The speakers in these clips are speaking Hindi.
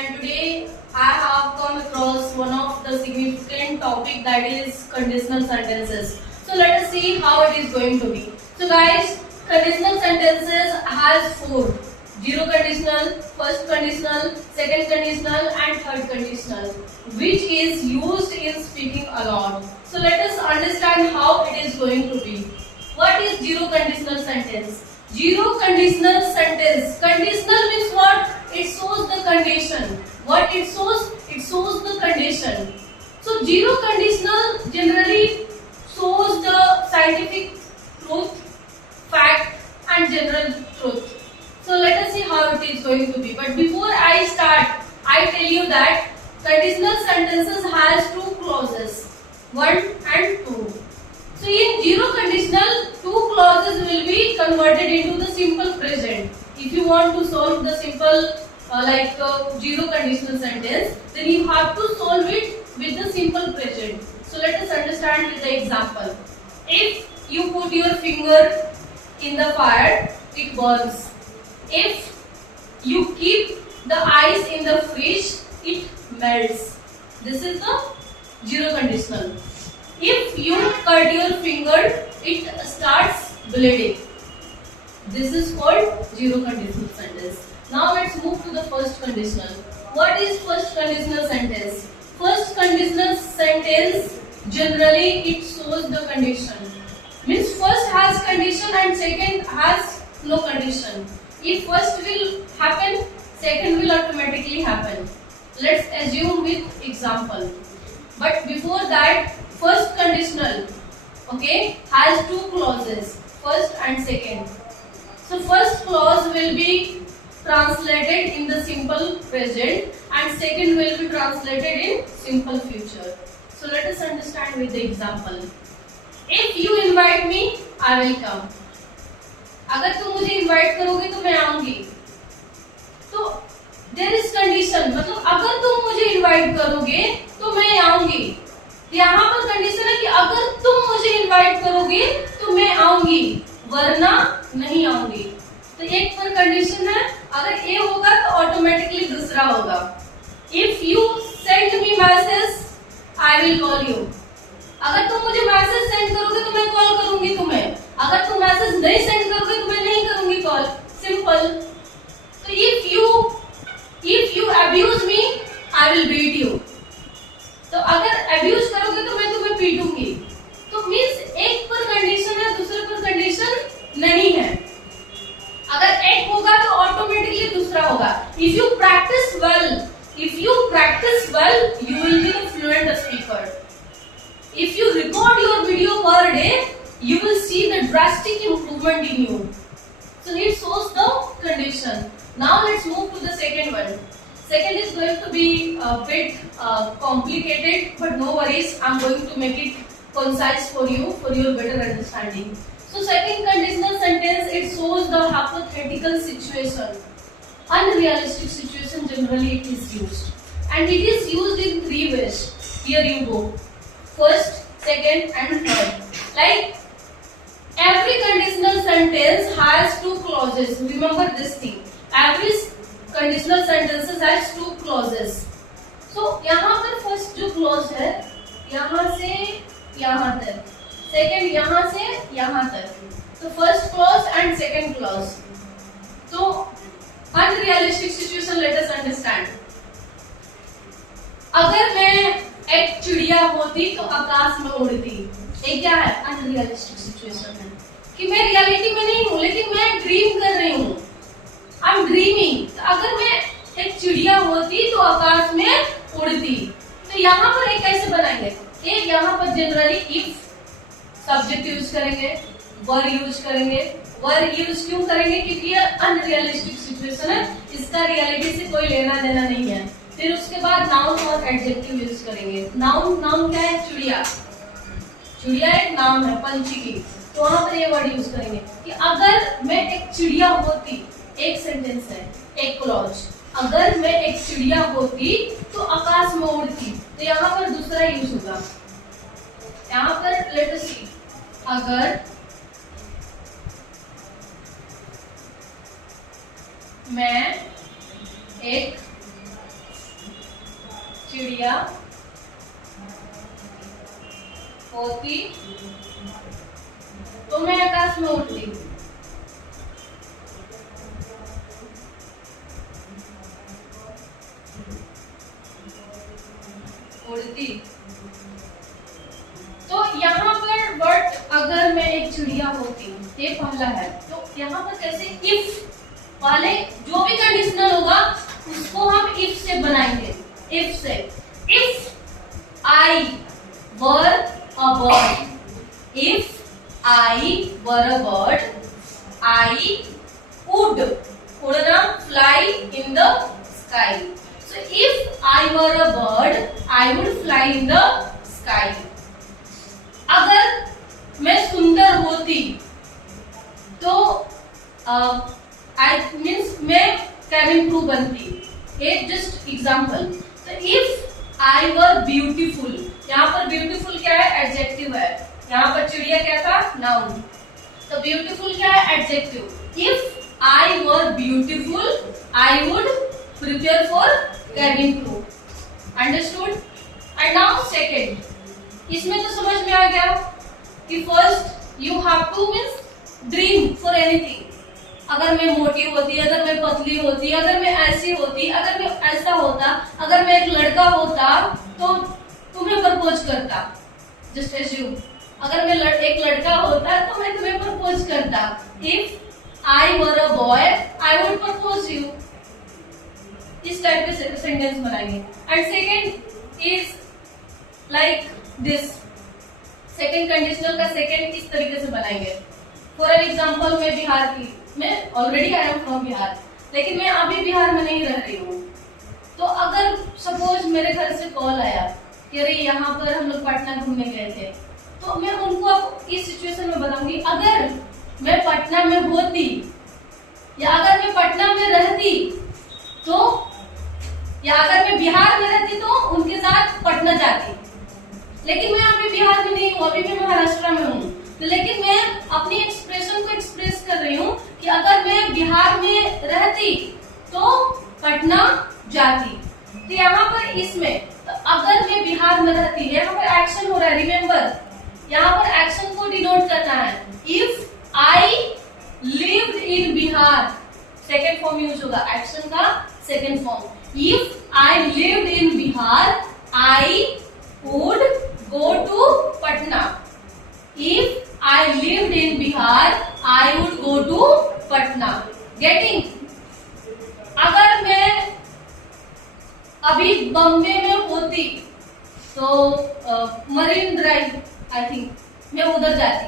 and today I have come across one of the significant topic that is conditional sentences. So let us see how it is going to be. So guys, conditional sentences has four: zero conditional, first conditional, second conditional and third conditional, which is used in speaking a lot. So let us understand how it is going to be. What is zero conditional sentence? Zero conditional sentence. Conditional means what? It shows the condition. What it shows? It shows the condition. So zero conditional generally shows the scientific truth, fact and general truth. So let us see how it is going to be. But before I start, I tell you that conditional sentences has two clauses, 1 and 2. So in zero conditional, two clauses will be converted into the simple present. If you want to solve the simple zero conditional sentence, then you have to solve it with the simple present. So let us understand with the example. If you put your finger in the fire, it burns. If you keep the ice in the fridge, it melts. This is the zero conditional. If you cut your finger, it starts bleeding. This is called zero conditional sentence. Now let's move to the first conditional. What is first conditional sentence? First conditional sentence generally it shows the condition. Means first has condition and second has no condition. If first will happen, second will automatically happen. Let's assume with example. But before that, first conditional, okay, has two clauses, first and second. So first clause will be translated in the simple present and second will be translated in simple future. So let us understand with the example. If you invite me, I will come. अगर तुम मुझे इनवाइट करोगे तो मैं आऊंगी. तो देयर इज कंडीशन, मतलब अगर तुम मुझे इनवाइट करोगे तो मैं आऊंगी. यहाँ पर कंडीशन है कि अगर तुम मुझे इनवाइट करोगे तो मैं आऊंगी, वरना नहीं आऊंगी. तो एक पर कंडीशन है, अगर ए होगा तो ऑटोमेटिकली दूसरा होगा. If you send me message, I will call you. अगर तुम मुझे मैसेज सेंड करोगे तो मैं कॉल करूंगी तुम्हें. अगर तुम मैसेज नहीं सेंड करोगे तो मैं नहीं करूंगी कॉल. सिंपल. तो if you abuse me, I will beat you. तो अगर अब्यूज करोगे तो मैं तुम्हें पीटूंगी. तो मीन्स एक पर कंडीशन है, दूसरे पर कंडीशन नहीं है. अगर एक होगा तो ऑटोमेटिकली दूसरा होगा. If you practice well, you will be a fluent speaker. If you record your video per day, you will see the drastic improvement in you. So it shows the condition. Now let's move to the second one. Second is going to be a bit complicated, but no worries. I'm going to make it concise for you, for your better understanding. So second conditional sentence, it shows the hypothetical situation. Unrealistic situation generally it is used. And it is used in three ways. Here you go. First, second and third. Like every conditional sentence has two clauses. Remember this thing. Every conditional sentences has two clauses. So यहाँ पर first जो clause है, यहाँ से यहाँ तक, second यहाँ से यहाँ तक. So first clause and second clause. So unrealistic situation let us understand. अगर मैं एक चिड़िया होती तो आकाश में उड़ती. ये क्या है? अनरियलिस्टिक सिचुएशन है कि मैं रियलिटी में नहीं हूँ, लेकिन मैं ड्रीम कर रही हूँ. I am dreaming. तो अगर मैं एक चिड़िया होती तो आकाश में उड़ती. तो यहाँ पर एक कैसे बनाएंगे? एक यहाँ पर जनरली इफ सब्जेक्ट यूज करेंगे, वर यूज करेंगे. वर यूज क्यों करेंगे? क्योंकि ये अनरियलिस्टिक सिचुएशन है, इसका रियलिटी से कोई लेना देना नहीं है. फिर उसके बाद नाउन और एडजेक्टिव यूज करेंगे. नाउन क्या है? चिड़िया. चिड़िया एक नाम है पंछी की. तो वहां पर ये वर्ड यूज करेंगे कि अगर मैं एक चिड़िया होती. एक सेंटेंस है, एक क्लॉज. अगर मैं एक चिड़िया होती तो आकाश में उड़ती. तो यहाँ पर दूसरा यूज होगा. यहाँ पर लेट अस सी. अगर मैं एक चिड़िया होती तो मैं आकाश में उड़ती। उड़ती। तो यहाँ पर वर्ड अगर मैं एक चिड़िया होती, ये पहला है। तो यहाँ पर कैसे इफ वाले जो भी कंडीशनल होगा उसको हम इफ से बनाएंगे। इफ से, if I were a bird, if I were a bird, I would, उड़ना, fly in the sky. So if I were a bird, I would fly in the sky. अगर मैं सुंदर होती तो I means मैं cabin crew बनती। एक जस्ट एग्जाम्पल। तो if I were beautiful, यहाँ पर beautiful क्या है? एडजेक्टिव है। यहाँ पर चिड़िया क्या था? नाउन। तो beautiful क्या है? Adjective. If I were beautiful, I would prepare for cabin crew. Understood? And now second, इसमें तो समझ में आ गया कि first you have to means dream for anything. अगर मैं मोटी होती, अगर मैं पतली होती, अगर मैं ऐसी होती, अगर मैं ऐसा होता, अगर मैं एक लड़का होता तो तुम्हें प्रपोज करता। Just assume, अगर मैं एक लड़का होता तो मैं तुम्हें प्रपोज करता। If I were a boy, I would propose you. इस टाइप के सेंटेंस बनाएंगे। And second is like this. Second conditional का सेकेंड इस तरीके से बनाएंगे। फॉर एन एग्जाम्पल, मैं बिहार की, मैं already I am from Bihar, लेकिन मैं अभी बिहार में नहीं रह रही हूँ। तो अगर सपोज मेरे घर से कॉल आया कि अरे यहाँ पर हम लोग पटना घूमने गए थे, तो मैं उनको अब इस सिचुएशन में बताऊंगी अगर मैं पटना में होती या अगर मैं पटना में रहती तो, या अगर मैं बिहार में रहती तो उनके साथ पटना जाती। लेकिन मैं अभी बिहार में नहीं हूँ, अभी मैं महाराष्ट्र में हूँ। तो लेकिन मैं अपनी एक्सप्रेशन को एक्सप्रेस कर रही हूँ कि अगर मैं बिहार में रहती तो पटना जाती। तो यहाँ पर इसमें तो अगर मैं बिहार में रहती, यहाँ पर एक्शन हो रहा है। रिमेम्बर, यहाँ पर एक्शन को डिनोट करना है। If I lived in Bihar, second form use होगा एक्शन का second form. If I lived in Bihar, I would go to Patna. If I lived in Bihar, I would go to Patna. Getting? अगर मैं अभी बम्बे में होती तो मरीन ड्राइव आई थिंक मैं उधर जाती।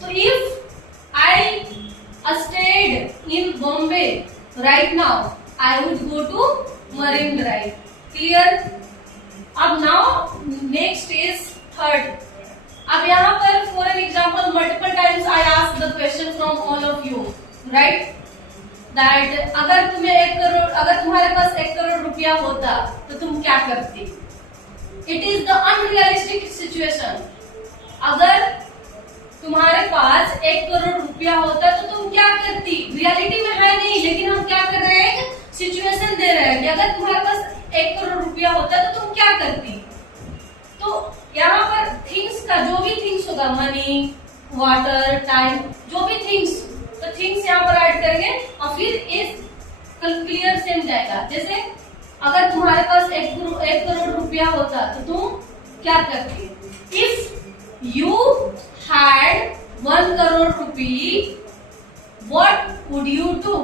तो if I stayed in Bombay right now, I would go to Marine Drive. Clear? अब now next is third. अब यहाँ पर for an example multiple times I asked the question from all of you, right? That अगर तुम्हारे पास 1 करोड़ रुपया होता तो तुम क्या करती? It is the unrealistic situation. अगर तुम्हारे पास 1 करोड़ रुपया होता तो तुम क्या करती? रियलिटी में है नहीं, लेकिन हम क्या कर रहे हैं? सिचुएशन दे रहे हैं कि अगर तुम्हारे पास 1 करोड़ रुपया होता तो तुम क्या करती। तो यहाँ पर थिंग्स का जो भी थिंग्स होगा, मनी, वाटर, टाइम, जो भी थिंग्स, तो थिंग्स यहाँ पर ऐड करेंगे और फिर इस क्लियर सेम जाएगा। जैसे अगर तुम्हारे पास 1 करोड़ रुपया होता तो तुम क्या करती। If you had 1 crore rupee, what would you do?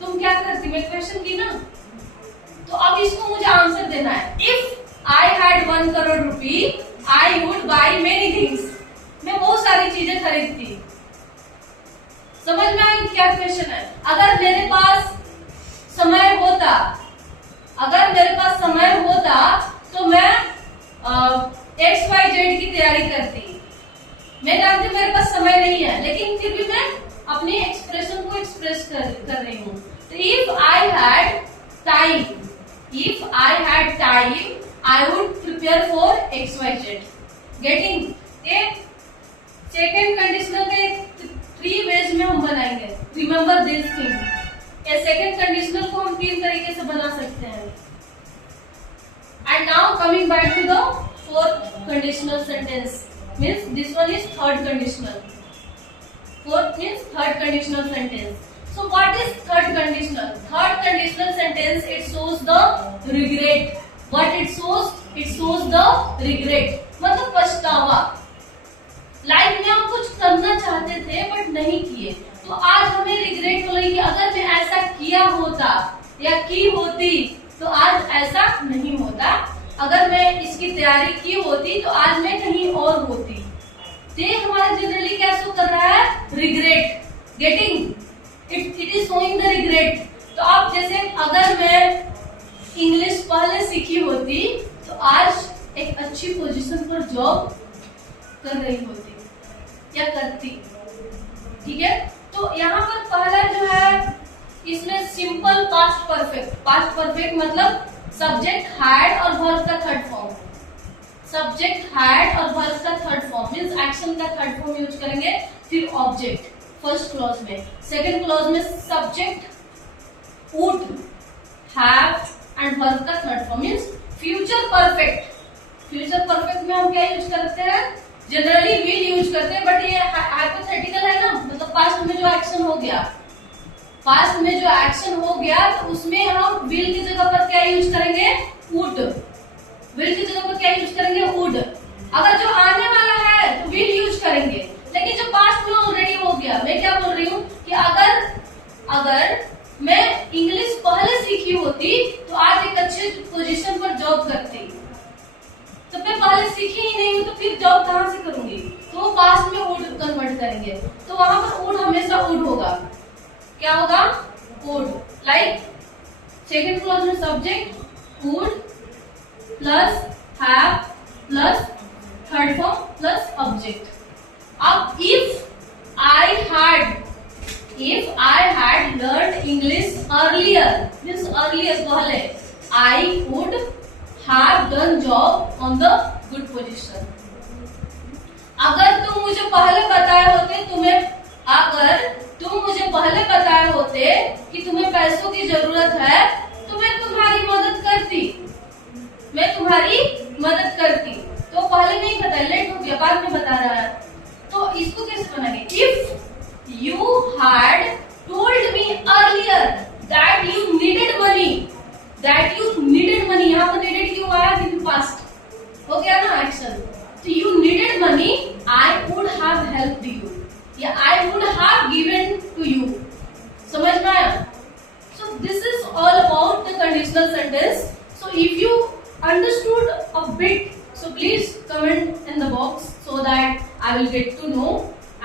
तुम क्या करती? मैं क्वेश्चन की ना, तो अब इसको मुझे आंसर देना है। If I had 1 crore rupee, I would by many things. मैं बहुत सारी चीजें खरीदती। समझ में आया क्या क्वेश्चन है? अगर मेरे पास समय होता, अगर मेरे पास समय होता तो मैं XYZ की तैयारी करती। मैं जानती हूँ मेरे पास समय नहीं है, लेकिन फिर भी मैं अपनी एक्सप्रेशन को एक्सप्रेस कर रही हूँ। तो if I had time, if I had time, I would prepare for XYZ. Getting? ये सेकेंड कंडीशनल के 3 वेज में हम बनाएंगे। Remember this thing. ये सेकेंड कंडीशनल को हम 3 तरीके से बना सकते हैं। And coming back to the fourth conditional sentence, means this one is third conditional. Fourth means third conditional sentence. So what is third conditional? Third conditional sentence, it shows the regret. What it shows? It shows the regret. मतलब पछतावा. लाइफ में हम कुछ करना चाहते थे बट नहीं किए, तो आज हमें रिग्रेट हो रही कि अगर मैं ऐसा किया होता या की होती तो आज ऐसा नहीं होता, अगर मैं इसकी तैयारी की होती तो आज मैं कहीं और होती. ये हमारा जनरली क्या शो कर रहा है? Regret. Getting it is showing the regret. तो आप जैसे अगर मैं इंग्लिश पहले सीखी होती तो आज एक अच्छी पोजीशन पर जॉब कर रही होती या करती. ठीक है, तो यहाँ पर पहला जो है इसमें simple past perfect. Past perfect मतलब सब्जेक्ट हैड और वर्ब का थर्ड फॉर्म. सब्जेक्ट हैड और वर्ब का थर्ड फॉर्म मींस एक्शन का थर्ड फॉर्म यूज करेंगे. फिर ऑब्जेक्ट फर्स्ट क्लॉज में, सेकंड क्लॉज में subject would, have and verb का third form means future perfect. Future perfect में हम क्या यूज करते हैं? जनरली विल यूज करते हैं, बट ये हाइपोथेटिकल है ना, मतलब पास्ट में जो एक्शन हो गया, पास्ट में जो एक्शन हो गया तो उसमें हम विल की जगह पर क्या यूज करेंगे? वुड. विल की जगह पर क्या यूज करेंगे? वुड. अगर जो आने वाला है तो विल यूज करेंगे, लेकिन जो पास्ट में ऑलरेडी हो गया, मैं क्या बोल रही हूँ कि अगर मैं इंग्लिश पहले सीखी होती तो आज एक अच्छे पोजीशन पर जॉब करती. तो मैं पहले सीखी ही नहीं हूँ तो फिर जॉब कहाँ से करूंगी? तो वो पास्ट में वुड कन्वर्ट करेंगे, तो वहां पर वुड हमेशा वुड होगा. क्या होगा? वुड. लाइक सेकंड क्लॉज में subject would plus have plus third form plus object. अब if I had learn English earlier means earlier पहले, I would have done job on the good position. अगर तुम मुझे पहले बताए होते कि तुम्हें पैसों की जरूरत है तो मैं तुम्हारी मदद करती. तो पहले नहीं बताया, लेट हो गया, बाद में बता रहा है. तो इसको कैसे बनाएंगे? If you had told me earlier that you needed money, यहाँ पर नीडेड क्यों आया? क्योंकि पास्ट हो गया ना एक्शन. तो you needed money, I would have helped you या I would have given to you. समझ में आया? So this is all about the conditional sentence. So if you understood a bit, so please comment in the box so that I will get to know.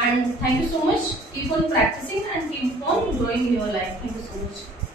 And thank you so much. Keep on practicing and keep on growing your life. Thank you so much.